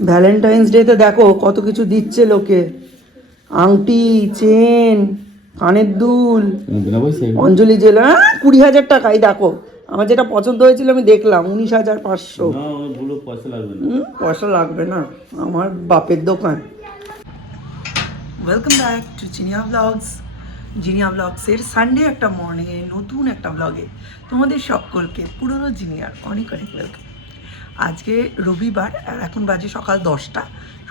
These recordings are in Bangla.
ভ্যালেন্টাইন্স ডেতে দেখো কত কিছু দিচ্ছে লোকে, আংটি, চেন, কানের দুল, অঞ্জলি জেলা 20,000 টাকাই। দেখো আমার যেটা পছন্দ হয়েছিল আমি দেখলাম 19,500। পয়সা লাগবে না, আমার বাপের দোকান। Welcome back to Jinia blogs. Jinia ব্লগসের সানডে একটা মর্নিংয়ে নতুন একটা ব্লগে তোমাদের সকলকে পুরনো জিনিয়ার অনেক অনেক ওয়েলকাম। আজকে রবিবার আর এখন বাজে সকাল 10টা।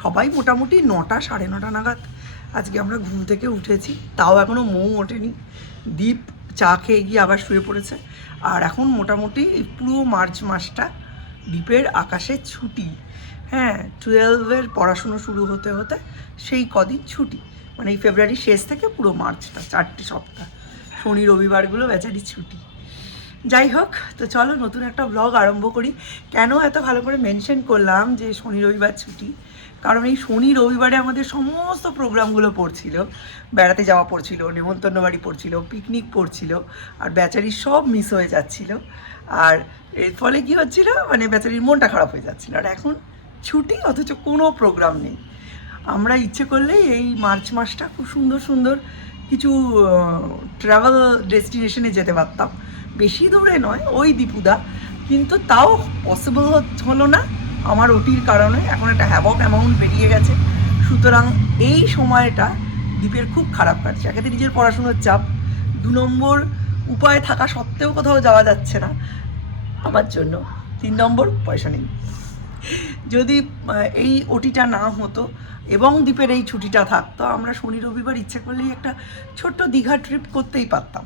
সবাই মোটামুটি 9টা 9:30 নাগাদ আজকে আমরা ঘুম থেকে উঠেছি, তাও এখনও মৌ ওঠেনি। দীপ চা খেয়ে গিয়ে আবার শুয়ে পড়েছে। আর এখন মোটামুটি পুরো মার্চ মাসটা দীপের আকাশে ছুটি। হ্যাঁ, 12-এর পড়াশুনো শুরু হতে হতে সেই কদিন ছুটি, মানে এই ফেব্রুয়ারির শেষ থেকে পুরো মার্চটা 4টে সপ্তাহ, শনি রবিবারগুলো বেচারি ছুটি। যাই হোক, তো চলো নতুন একটা ব্লগ আরম্ভ করি। কেন এত ভালো করে মেনশন করলাম যে শনি রবিবার ছুটি, কারণ এই শনি রবিবারে আমাদের সমস্ত প্রোগ্রামগুলো পড়ছিল। বেড়াতে যাওয়া পড়ছিল, নেমন্তন্ন বাড়ি পড়ছিল, পিকনিক পড়ছিল, আর বেচারির সব মিস হয়ে যাচ্ছিল। আর এর ফলে কী হচ্ছিল, মানে বেচারির মনটা খারাপ হয়ে যাচ্ছিল। আর এখন ছুটি, অথচ কোনো প্রোগ্রাম নেই। আমরা ইচ্ছে করলেই এই মার্চ মাসটা খুব সুন্দর সুন্দর কিছু ট্রাভেল ডেস্টিনেশনে যেতে পারতাম, বেশি দূরে নয়, ওই দীপুদা, কিন্তু তাও পসিবল হলো না আমার ওটির কারণে। এখন একটা হ্যাভক অ্যামাউন্ট বেরিয়ে গেছে, সুতরাং এই সময়টা দীপের খুব খারাপ কাটছে। একেতে নিজের পড়াশুনোর চাপ, 2 নম্বর উপায় থাকা সত্ত্বেও কোথাও যাওয়া যাচ্ছে না আমার জন্য, 3 নম্বর পয়সা নেই। যদি এই ওটিটা না হতো এবং দীপের এই ছুটিটা থাকতো, আমরা শনি রবিবার ইচ্ছে করলেই একটা ছোট্ট দীঘা ট্রিপ করতেই পারতাম।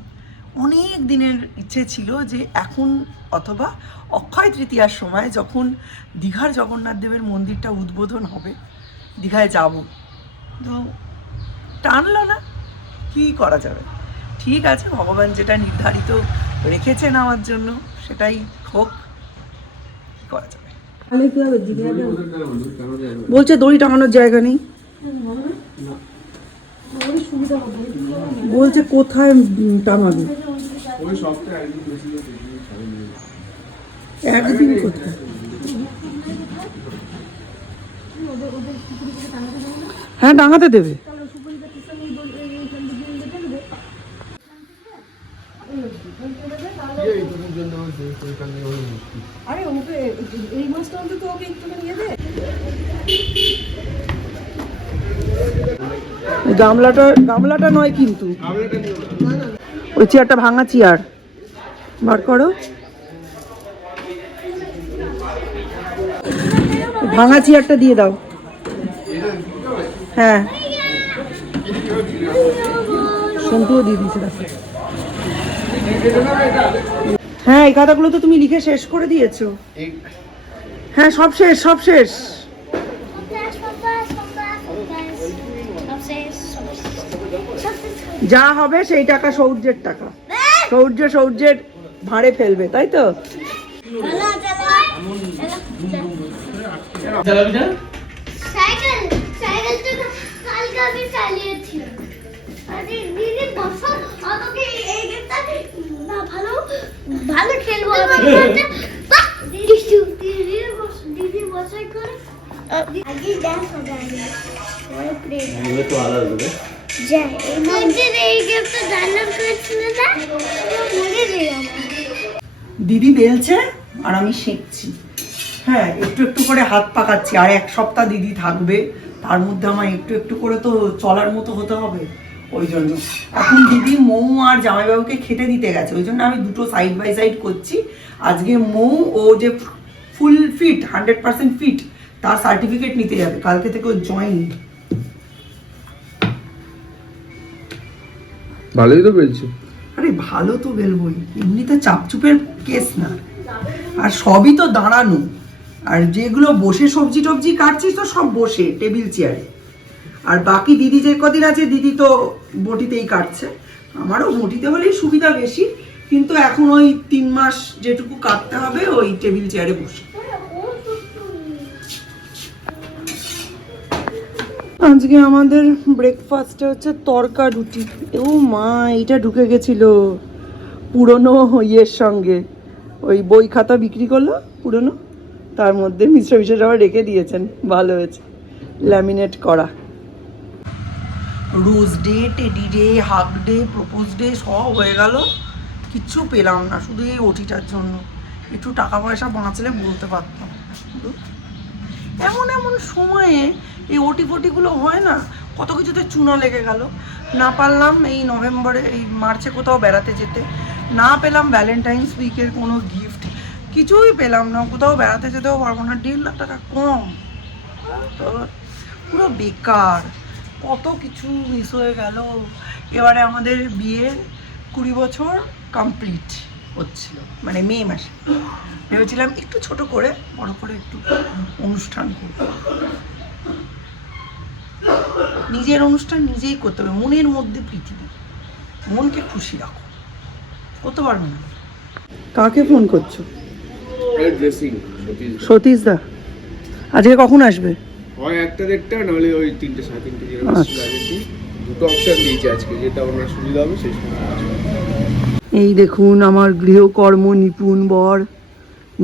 অনেক দিনের ইচ্ছে ছিল যে এখন অথবা অক্ষয় তৃতীয়ার সময় যখন দীঘার জগন্নাথ দেবের মন্দিরটা উদ্বোধন হবে, দীঘায় যাব। তো টানলো না, কী করা যাবে। ঠিক আছে, ভগবান যেটা নির্ধারিত রেখেছেন আমার জন্য সেটাই হোক, কী করা যাবে। বলছে দড়ি টাঙানোর জায়গা নেই, বলছে কোথায় টাঙাবে, একদিন কোথায়। হ্যাঁ, টাঙাতে দেবে। গামলাটা নয় কিন্তু, ওই চেয়ারটা ভাঙা চেয়ার বার করো, ভাঙা চেয়ারটা দিয়ে দাও। হ্যাঁ, সন্তুও দিয়ে দিয়েছে। হ্যাঁ, এই কথাগুলো তো তুমি লিখে শেষ করে দিয়েছো। হ্যাঁ, সব শেষ, সব শেষ। যা হবে সেই টাকা সৌর্যের টাকা, সৌর্যের ভাঁড়ে ফেলবে, তাই তো। ভালো খেলবো দিদি বেলছে আর আমি শিখছি। হ্যাঁ, একটু একটু করে হাত পাকাচ্ছি। আর 1 সপ্তাহ দিদি থাকবে, তার মধ্যে আমার একটু একটু করে তো চলার মতো হতে হবে। ওই জন্য এখন দিদি মৌ আর জামাইবাবুকে খেতে দিতে গেছে, ওই জন্য আমি দুটো সাইড বাই সাইড করছি। আজকে মৌ ও যে ফুল ফিট 100% ফিট তার সার্টিফিকেট নিতে যাবে, কালকে থেকে ও জয়েন। ভালোই তো বেলছে। আরে ভালো তো বেলবই, এমনি তো চাপচুপের কেস না। আর সবই তো দাঁড়ানো, আর যেগুলো বসে সবজি টবজি কাটছিস তো সব বসে টেবিল চেয়ারে। আর বাকি দিদি যে কদিন আছে, দিদি তো বটিতেই কাটছে। আমারও বটিতে হলেই সুবিধা বেশি, কিন্তু এখন ওই 3 মাস যেটুকু কাটতে হবে ওই টেবিল চেয়ারে বসে। আজকে আমাদের ব্রেকফাস্টে হচ্ছে তরকা রুটি। ও মা, এইটা ঢুকে গেছিল পুরনো ইয়ের সঙ্গে, ওই বই খাতা বিক্রি করলো পুরনো, তার মধ্যে মিশ্র বিশেষ আবার রেখে দিয়েছেন, ভালো হয়েছে, ল্যামিনেট করা। Rose day, teddy day, hug day, propose day সব হয়ে গেল, কিচ্ছু পেলাম না, শুধু এই ওটিটার জন্য। একটু টাকা পয়সা বাঁচলে বলতে পারতাম। এমন এমন সময়ে এই ওটি ফটিগুলো হয় না, কত কিছুতে চুনা লেগে গেল। না পারলাম এই নভেম্বরে, এই মার্চে কোথাও বেড়াতে যেতে, না পেলাম ভ্যালেন্টাইন্স উইকের কোনো গিফট, কিছুই পেলাম না, কোথাও বেড়াতে যেতেও পারবো না, 1.5 লাখ টাকা কম, পুরো বেকার, কত কিছু মিস হয়ে গেল। এবারে আমাদের বিয়ের 20 বছর কমপ্লিট হচ্ছিল, মানে মে মাসে। ভেবেছিলাম একটু ছোট করে, বড় করে একটু অনুষ্ঠান করব। নিজের অনুষ্ঠান নিজেই করতে হবে, মনের মধ্যে পৃথিবী, মনকে খুশি রাখো, করতে পারবে না। কাকে ফোন করছো? সতীশ দা আজকে কখন আসবে? হয় 1টা-1.5টা, নাহলে ওই 3টে 3:30 যেরকম লাগেছি। দুটো অপশন দিয়েছে আজকে, যেটা ওনার সুবিধা হবে সেই সময় আসবে। এই দেখুন আমার গৃহকর্ম নিপুণ বর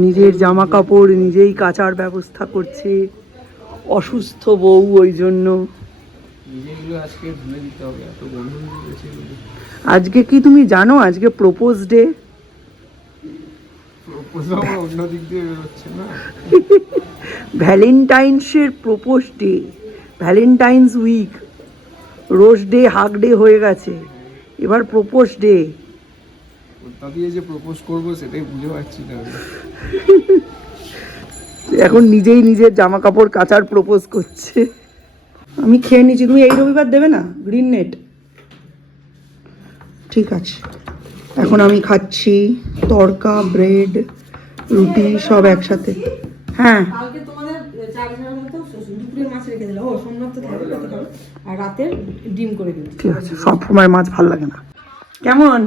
নিজের জামা কাপড় নিজেই কাচার ব্যবস্থা করছে, অসুস্থ বউ ওই জন্য। নিজেগুলো আজকে ধুয়ে দিতে হবে, এত গন্ধ দিয়েছে। আজকে কি তুমি জানো আজকে প্রপোজ ডে? প্রপোজ আমার অন্য দিক দিয়ে বেরোচ্ছে না। ভ্যালেন্টাইন্সের propose day, Valentine's week, rose day, hug day হয়ে গেছে, এবার প্রপোজ ডে। ওটা দিয়ে যে প্রপোজ করবো সেটাই বুঝে পাচ্ছি না। এখন নিজেই নিজের জামা কাপড় কাচার প্রপোজ করছে। আমি খেয়ে নিচ্ছি, তুমি এই রবিবার দেবে না গ্রিন নেট? ঠিক আছে, এখন আমি খাচ্ছি তড়কা, ব্রেড, রুটি সব একসাথে। হ্যাঁ কালকে তোমাদের 4 জনের মতো দুপুরের মাছ রেখে দিলাম, সোমবার তো থাকবে আর রাতের ডিম করে দিন। ঠিক আছে, সব সময় মাছ ভাল লাগে না। কেমন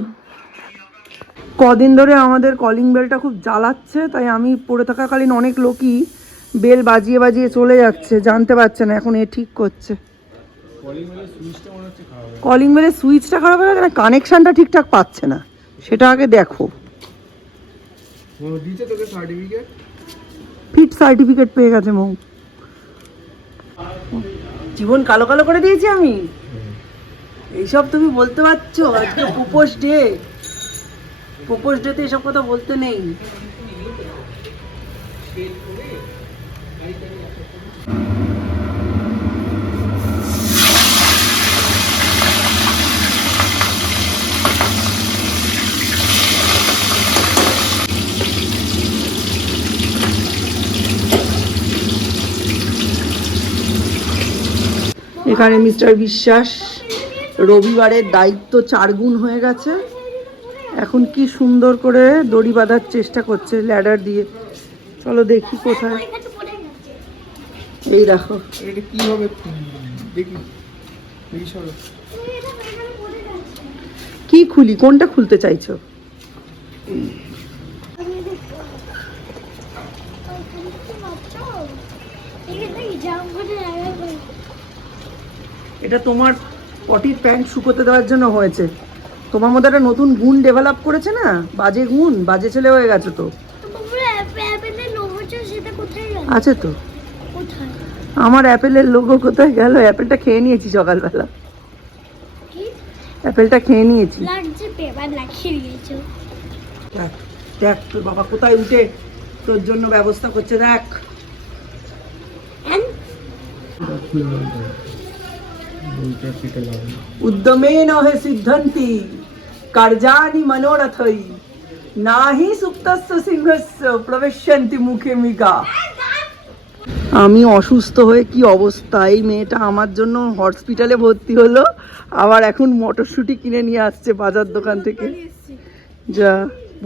কদিন ধরে আমাদের কলিং বেলটা খুব জ্বালাচ্ছে, তাই আমি পড়ে থাকাকালীন অনেক লোকই বেল বাজিয়ে বাজিয়ে চলে যাচ্ছে, জানতে পারছে না, এখন এ ঠিক করছে। কলিং বেলের সুইচটা খারাপ হয়ে গেছে না, কানেকশানটা ঠিকঠাক পাচ্ছে না, সেটা আগে দেখো। ফিট সার্টিফিকেট পেয়ে গেছে মৌ। জীবন কালো কালো করে দিয়েছি আমি, এইসব তুমি বলতে পারছো? আজকে প্রপোজ ডে, প্রপোজ ডেতে এসব কথা বলতে নেই। এখানে মিস্টার বিশ্বাস রবিবারের দায়িত্ব 4 গুণ হয়ে গেছে, এখন কি সুন্দর করে দড়ি বাঁধার চেষ্টা করছে ল্যাডার দিয়ে। চলো দেখি কোথায়, এই দেখো। এটা কি হবে দেখি, কি খুলি, কোনটা খুলতে চাইছো? এটা তোমার পটির প্যান্ট শুকোতে দেওয়ার জন্য হয়েছে। তোমার মধ্যে একটা নতুন গুণ ডেভেলপ করেছে না, বাজে গুণ, বাজে ছেলে হয়ে গেছে তো। আছে তো, আমার অ্যাপেলের লোগো কোথায় গেল? অ্যাপেলটা খেয়ে নিয়েছি সকালবেলা, অ্যাপেলটা খেয়ে নিয়েছি। দেখ তোর বাবা কোথায় উঠে তোর জন্য ব্যবস্থা করছে, দেখ। উদ্যমে নহে সিদ্ধন্তি কার্যানি মনোরথৈ নাহি সুপ্তস্য সিংহস্য প্রবেশন্তি মুখে মৃগা। আমি অসুস্থ হয়ে কি অবস্থা, এই মেয়েটা আমার জন্য হসপিটালে ভর্তি হলো, আবার এখন মটরশুঁটি কিনে নিয়ে আসছে বাজার দোকান থেকে। যা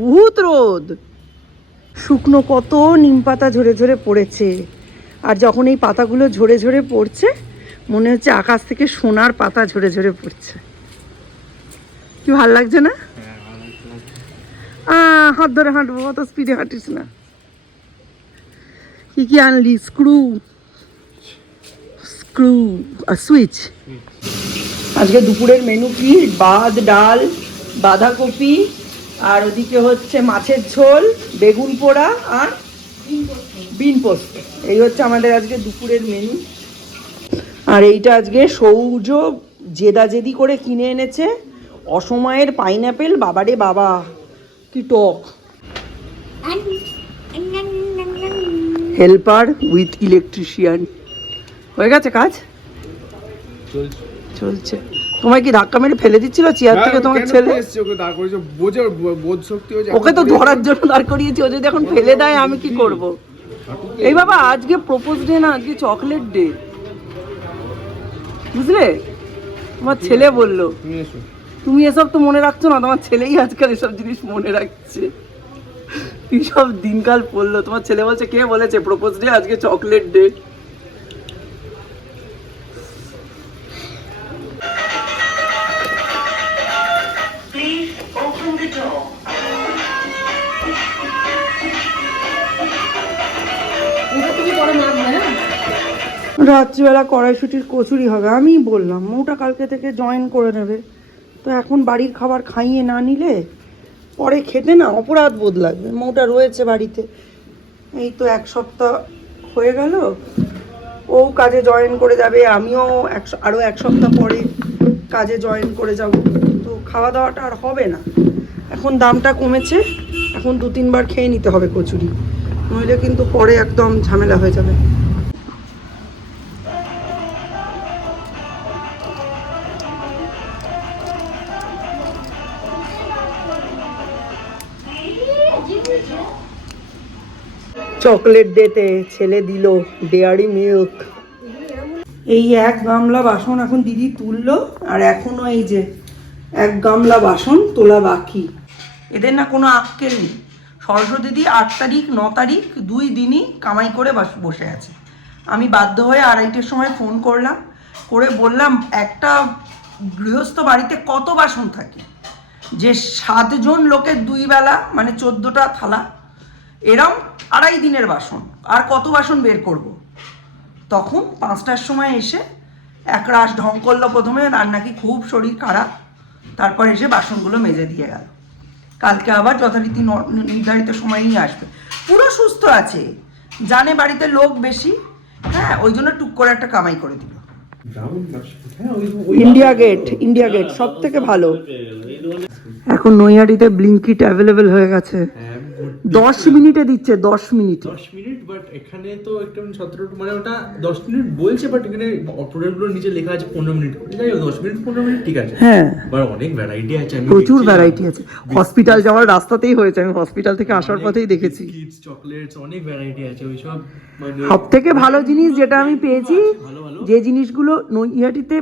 বহুত রোদ, শুকনো কত নিম পাতা ঝরে ঝরে পড়েছে, আর যখন এই পাতাগুলো ঝরে ঝরে পড়ছে মনে হচ্ছে আকাশ থেকে সোনার পাতা ঝরে ঝরে পড়ছে। কি ভাল লাগছে না? হাত ধরে হাঁটবো, অত স্পিডে হাঁটিস না। কি কি আনলি? স্ক্রু, স্ক্রু আর সুইচ। আজকে দুপুরের মেনু কি? ভাত, ডাল, বাঁধাকপি, আর ওদিকে হচ্ছে মাছের ঝোল, বেগুন পোড়া আর বিন পোস্ত। এই হচ্ছে আমাদের আজকে দুপুরের মেনু। আর এইটা আজকে সৌর্য জেদাজেদি করে কিনে এনেছে অসময়ের পাইনঅ্যাপেল। বাবারে বাবা কি টক। Helper with electrician. হয়ে গেছে কাজ? চলছে। তোমায় কি ধাক্কা মেরে ফেলে দিচ্ছিল চেয়ার থেকে তোমার ছেলে? ওকে তো ধরার জন্য দাঁড় করিয়েছি, ও যদি এখন ফেলে দেয় আমি কি করব? এই বাবা আজকে প্রপোজ ডে না, আজকে চকলেট ডে, বুঝলে? তোমার ছেলে বললো। তুমি এসব তো মনে রাখছো না, তোমার ছেলেই আজকাল এসব জিনিস মনে রাখছে। কি সব দিনকাল পড়লো। তোমার ছেলে বলছে কে বলেছে প্রপোজ ডে আজকে চকলেট ডে? রাত্রিবেলা কড়াইশুটির কচুরি হবে। আমি বললাম মৌটা কালকে থেকে জয়েন করে নেবে, তো এখন বাড়ির খাবার খাইয়ে না নিলে পরে খেতে না অপরাধ বোধ লাগবে। মৌটা রয়েছে বাড়িতে, এই তো 1 সপ্তাহ হয়ে গেল। ও কাজে জয়েন করে যাবে, আমিও আরও 1 সপ্তাহ পরে কাজে জয়েন করে যাব, তো খাওয়া দাওয়াটা আর হবে না। এখন দামটা কমেছে, এখন 2-3 বার খেয়ে নিতে হবে কচুরি, নইলে কিন্তু পরে একদম ঝামেলা হয়ে যাবে। চকলেট ডেতে ছেলে দিল ডেয়ারি মিল্ক। এই 1 গামলা বাসন এখন দিদি তুললো, আর এখনো এই যে 1 গামলা বাসন তোলা বাকি। এদের না কোনো আক্কেল নেই। সরস্বতী দিদি 8 তারিখ 9 তারিখ 2 দিনই কামাই করে বসে আছে। আমি বাধ্য হয়ে 2:30-এর সময় ফোন করলাম, করে বললাম একটা গৃহস্থ বাড়িতে কত বাসন থাকে যে 7 জন লোকের 2 বেলা মানে 14টা থালা, এরম 2.5 দিনের বাসন, আর কত বাসন বের করব। তখন 5টার সময় এসে এক রাশ ঢং করলো। প্রথমে আর নাকি খুব শরীর খারাপ, তারপর এসে বাসনগুলো মেজে দিয়ে গেল। কালকে আবার যথারীতি নির্ধারিত সময়ই আসবে। পুরো সুস্থ আছে, জানে বাড়িতে লোক বেশি, হ্যাঁ ওই জন্য টুক করে একটা কামাই করে দিল। ইন্ডিয়া গেট সব থেকে ভালো। এখন নৈহাটিতে ব্লিঙ্কিট অ্যাভেলেবেল হয়ে গেছে। 10 মিনিটে দিচ্ছে, 10 মিনিট। বাট এখানে তো একটু 17 মানে ওটা 10 মিনিট বলছে, বাট এখানে অটোগুলোর নিচে লেখা আছে 15 মিনিট। যাই হোক 10 মিনিট 15 মিনিট ঠিক আছে। হ্যাঁ বাট অনেক ভ্যারাইটি আছে, প্রচুর ভ্যারাইটি আছে। হসপিটাল যাওয়ার রাস্তাতেই হয়েছে, আমি হসপিটাল থেকে আসার পথেই দেখেছি। কিডস চকলেটস অনেক ভ্যারাইটি আছে ওইসব। মানে সব থেকে ভালো জিনিস যেটা আমি পেয়েছি, যে জিনিসগুলো নৈহাটিতে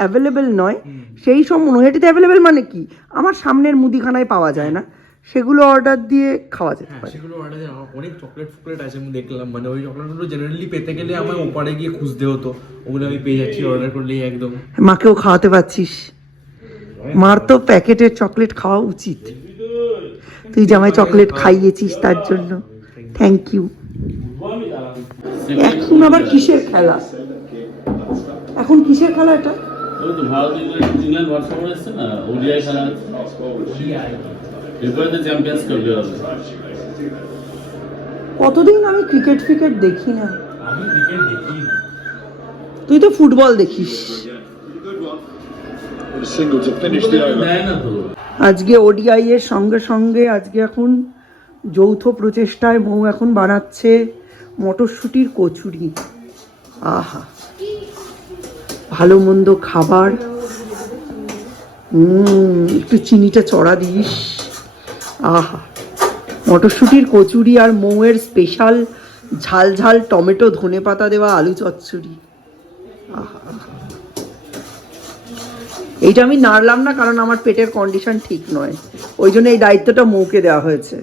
অ্যাভেলেবেল নয়, সেই সব নৈহাটিতে অ্যাভেলেবেল মানে কি আমার সামনের মুদিখানায় পাওয়া যায় না, সেগুলো অর্ডার দিয়ে খাওয়া যেতে পারে। সেগুলো অর্ডার দিয়ে অনেক চকলেট আছে আমি দেখলাম। মানে ওই চকলেটগুলো জেনারেলি পেতে গেলে আমার ওপারে গিয়ে খুঁজতে হতো, ওগুলো আমি পেয়ে যাচ্ছি অর্ডার করলেই একদম। মাকেও খাওয়াতে পারছিস। মার তো প্যাকেটের চকলেট খাওয়া উচিত। তুই জামাই চকলেট খাইয়েছিস তার জন্য থ্যাংক ইউ। এখন আবার কিসের খেলা? এখন কিসের খেলা এটা? ওই তো ভারতীয় ইংল্যান্ড হোয়াটসঅ্যাপ এসছে না, ওডিআই খেলা এরপরে তো চ্যাম্পিয়ন্স কাপ হবে। কতদিন আমি ক্রিকেট দেখি না। আমি ক্রিকেট দেখি না। তুই তো ফুটবল দেখিস। দেয় না তো। আজকে ওডিআই এর সঙ্গে সঙ্গে আজকে এখন যৌথ প্রচেষ্টায় মৌ এখন বানাচ্ছে মটরশুঁটির কচুরি। আহা ভালো মন্দ খাবার। একটু চিনিটা চড়া দিস। আহা মটরশুঁটির কচুরি আর মৌয়ের স্পেশাল ঝাল ঝাল টমেটো ধনেপাতা দেওয়া আলু চচ্চড়ি। আহা এইটা আমি নাড়লাম না, কারণ আমার পেটের কন্ডিশন ঠিক নয়, ওই জন্য এই দায়িত্বটা মৌকে দেওয়া হয়েছে।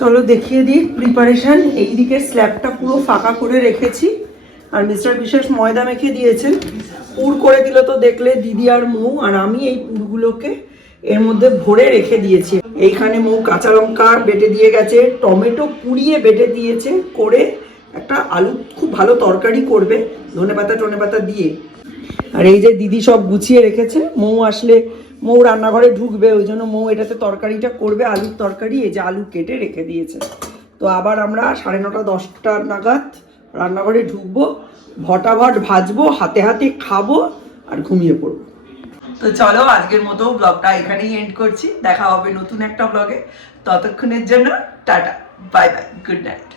চলো দেখিয়ে দিই প্রিপারেশন। এইদিকে স্ল্যাবটা পুরো ফাঁকা করে রেখেছি, আর মিস্টার বিশেষ ময়দা মেখে দিয়েছেন, পুর করে দিল তো দেখলে দিদি আর মৌ। আর আমি এই পুরগুলোকে এর মধ্যে ভরে রেখে দিয়েছি। এইখানে মৌ কাঁচা লঙ্কা বেটে দিয়ে গেছে, টমেটো পুড়িয়ে বেটে দিয়েছে, করে একটা আলু খুব ভালো তরকারি করবে ধনেপাতা দিয়ে। আর এই যে দিদি সব গুছিয়ে রেখেছে, মৌ আসলে মৌ রান্নাঘরে ঢুকবে, ওই জন্য মৌ এটাতে তরকারিটা করবে, আলুর তরকারি। এই যে আলু কেটে রেখে দিয়েছে, তো তো আবার আমরা 9:30 10টা নাগাদ রান্নাঘরে ঢুকবো, ভটাভট ভাজবো, হাতে হাতে খাবো আর ঘুমিয়ে পড়বো। তো চলো আজকের মতো ব্লগটা এখানেই এন্ড করছি, দেখা হবে নতুন একটা ব্লগে। ততক্ষণের জন্য tata, bye bye, good night.